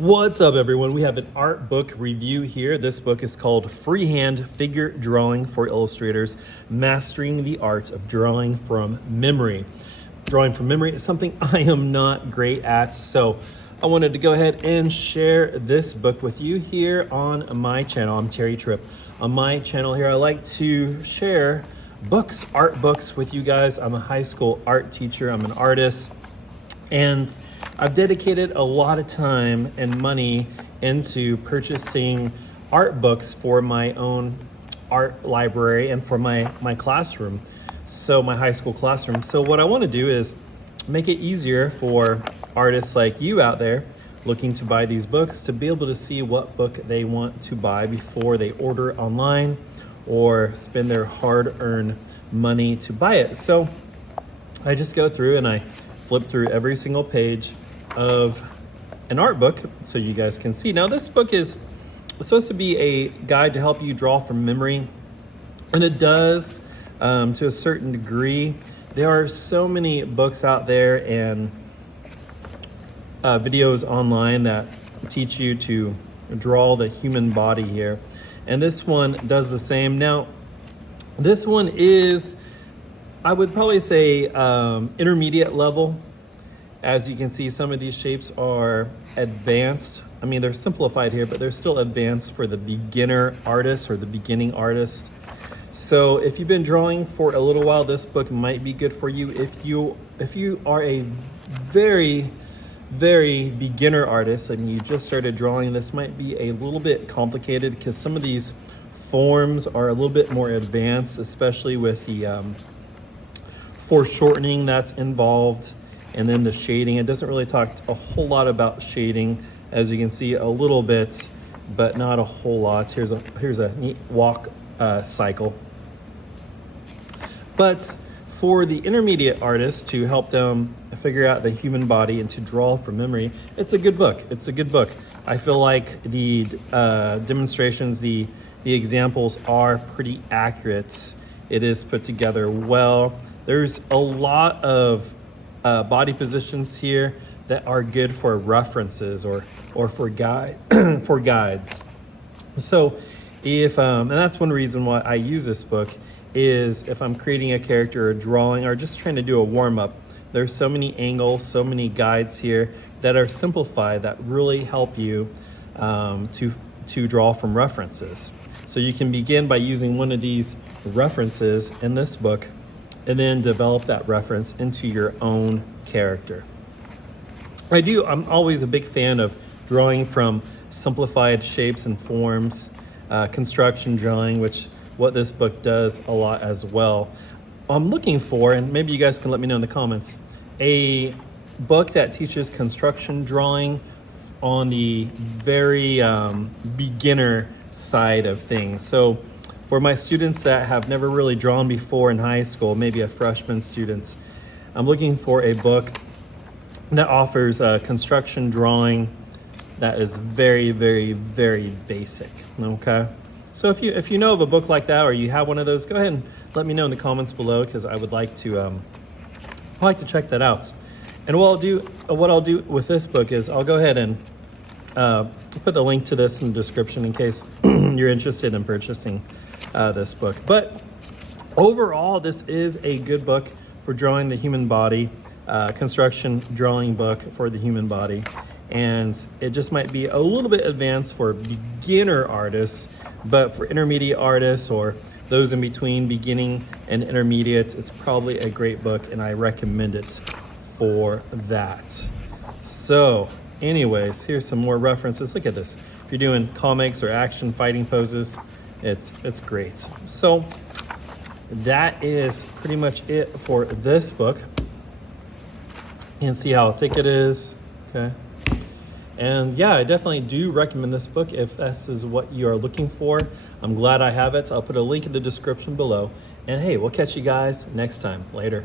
What's up, everyone? We have an art book review here. This book is called Freehand Figure Drawing for Illustrators, Mastering the Art of Drawing from Memory. Drawing from memory is something I am not great at, so I wanted to go ahead and share this book with you here on my channel. I'm Terry Tripp. On my channel here, I like to share books, art books with you guys. I'm a high school art teacher. I'm an artist. And I've dedicated a lot of time and money into purchasing art books for my own art library and for my classroom, so my high school classroom. So what I want to do is make it easier for artists like you out there looking to buy these books to be able to see what book they want to buy before they order online or spend their hard-earned money to buy it. So I just go through and I flip through every single page of an art book so you guys can see. Now, this book is supposed to be a guide to help you draw from memory, and it does to a certain degree. There are so many books out there and videos online that teach you to draw the human body here, and this one does the same. Now, this one is, I would probably say, intermediate level. As you can see, some of these shapes are advanced. I mean, they're simplified here, but they're still advanced for the beginner artist or the beginning artist. So if you've been drawing for a little while, this book might be good for you. If you are a very, very beginner artist and you just started drawing, this might be a little bit complicated because some of these forms are a little bit more advanced, especially with the foreshortening that's involved, and then the shading. It doesn't really talk a whole lot about shading, as you can see, a little bit, but not a whole lot. Here's a neat walk cycle. But for the intermediate artists, to help them figure out the human body and to draw from memory, it's a good book. It's a good book. I feel like the demonstrations, the examples are pretty accurate. It is put together well. There's a lot of body positions here that are good for references or for guides. So if and that's one reason why I use this book, is if I'm creating a character or drawing or just trying to do a warm-up, there's so many angles, so many guides here that are simplified that really help you to draw from references. So you can begin by using one of these references in this book and then develop that reference into your own character. I'm always a big fan of drawing from simplified shapes and forms, construction drawing, which what this book does a lot as well. I'm looking for, and maybe you guys can let me know in the comments, a book that teaches construction drawing on the very beginner side of things. So for my students that have never really drawn before in high school, maybe a freshman students, I'm looking for a book that offers construction drawing that is very, very, very basic, okay? So if you know of a book like that or you have one of those, go ahead and let me know in the comments below, because I would like to check that out. And what I'll do with this book is I'll go ahead and put the link to this in the description in case you're interested in purchasing this book. But overall, this is a good book for drawing the human body, construction drawing book for the human body. And it just might be a little bit advanced for beginner artists, but for intermediate artists or those in between beginning and intermediate, it's probably a great book, and I recommend it for that. So anyways, here's some more references. Look at this. If you're doing comics or action fighting poses, it's great. So that is pretty much it for this book. You can see how thick it is, okay? And yeah, I definitely do recommend this book if this is what you are looking for. I'm glad I have it. I'll put a link in the description below. And hey, we'll catch you guys next time. Later.